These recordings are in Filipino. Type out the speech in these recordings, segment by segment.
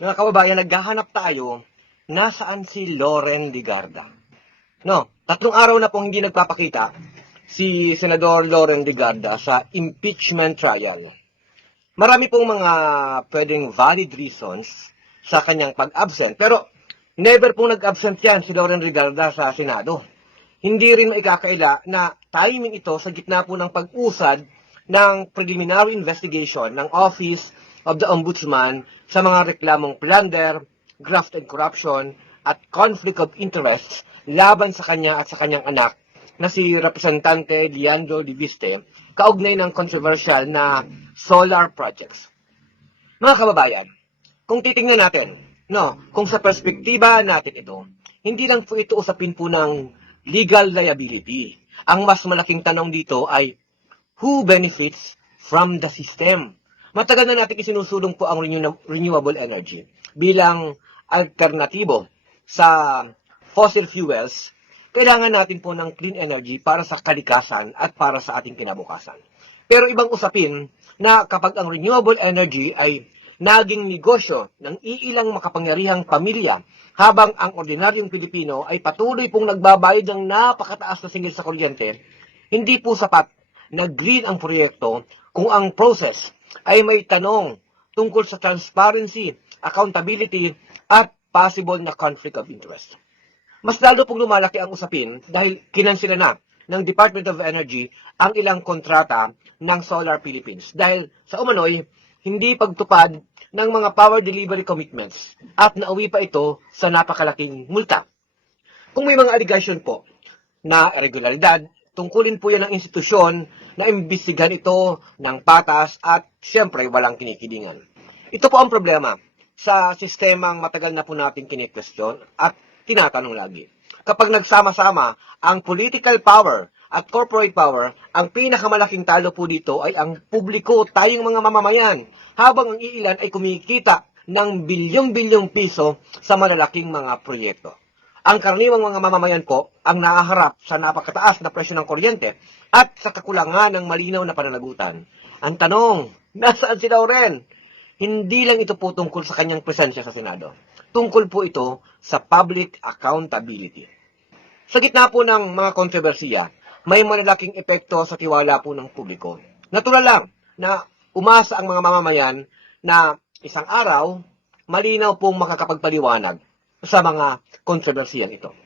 Mga kababayan, naghahanap tayo, nasaan si Loren Legarda? No, 3 araw na pong hindi nagpapakita si Senador Loren Legarda sa impeachment trial. Marami pong mga pwedeng valid reasons sa kanyang pag-absent, pero never pong nag-absent yan si Loren Legarda sa Senado. Hindi rin maikakaila na timing ito sa gitna po ng pag-usad ng preliminary investigation ng Office of the Ombudsman sa mga reklamong plunder, graft and corruption, at conflict of interests laban sa kanya at sa kanyang anak na si Representante Leandro Diviste, kaugnay ng controversial na solar projects. Mga kababayan, kung titingnan natin, kung sa perspektiba natin ito, hindi lang po ito usapin po ng legal liability. Ang mas malaking tanong dito ay, who benefits from the system? Matagal na natin isinusulong po ang renewable energy bilang alternatibo sa fossil fuels. Kailangan natin po ng clean energy para sa kalikasan at para sa ating kinabukasan. Pero ibang usapin na kapag ang renewable energy ay naging negosyo ng iilang makapangyarihang pamilya habang ang ordinaryong Pilipino ay patuloy pong nagbabayad ng napakataas na singil sa kuryente, hindi po sapat na green ang proyekto kung ang process ay may tanong tungkol sa transparency, accountability, at possible na conflict of interest. Mas lalo pong lumalaki ang usapin dahil kinansila na ng Department of Energy ang ilang kontrata ng Solar Philippines dahil sa umano'y hindi pagtupad ng mga power delivery commitments at nauwi pa ito sa napakalaking multa. Kung may mga allegation po na irregularidad, tungkulin po yan ng institusyon na imbestigahan ito ng patas at siyempre walang kinikilingan. Ito po ang problema sa sistemang matagal na po natin kinikwestiyon at tinatanong lagi. Kapag nagsama-sama ang political power at corporate power, ang pinakamalaking talo po dito ay ang publiko, tayong mga mamamayan, habang ang iilan ay kumikita ng bilyong-bilyong piso sa malalaking mga proyekto. Ang karaniwang mga mamamayan po ang naaharap sa napakataas na presyo ng kuryente at sa kakulangan ng malinaw na pananagutan. Ang tanong, nasaan si Lauren? Hindi lang ito po tungkol sa kanyang presensya sa Senado. Tungkol po ito sa public accountability. Sa gitna po ng mga kontrobersiya, may malalaking epekto sa tiwala po ng publiko. Natural lang na umasa ang mga mamamayan na isang araw, malinaw pong makakapagpaliwanag sa mga kontrobersiyang ito.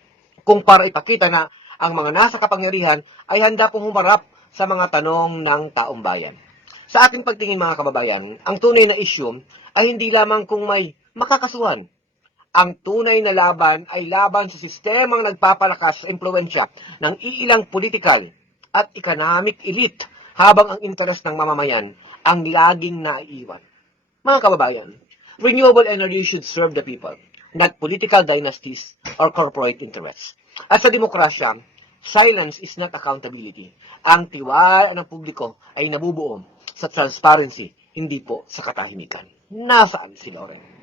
Kung para ipakita na ang mga nasa kapangyarihan ay handa pong humarap sa mga tanong ng taong bayan. Sa ating pagtingin mga kababayan, ang tunay na issue ay hindi lamang kung may makakasuhan. Ang tunay na laban ay laban sa sistemang nagpapalakas sa impluensya ng iilang political at economic elite habang ang interes ng mamamayan ang laging naiiwan. Mga kababayan, renewable energy should serve the people, not political dynasties or corporate interests. At sa demokrasya, silence is not accountability. Ang tiwala ng publiko ay nabubuo sa transparency, hindi po sa katahimikan. Nasaan si Lauren?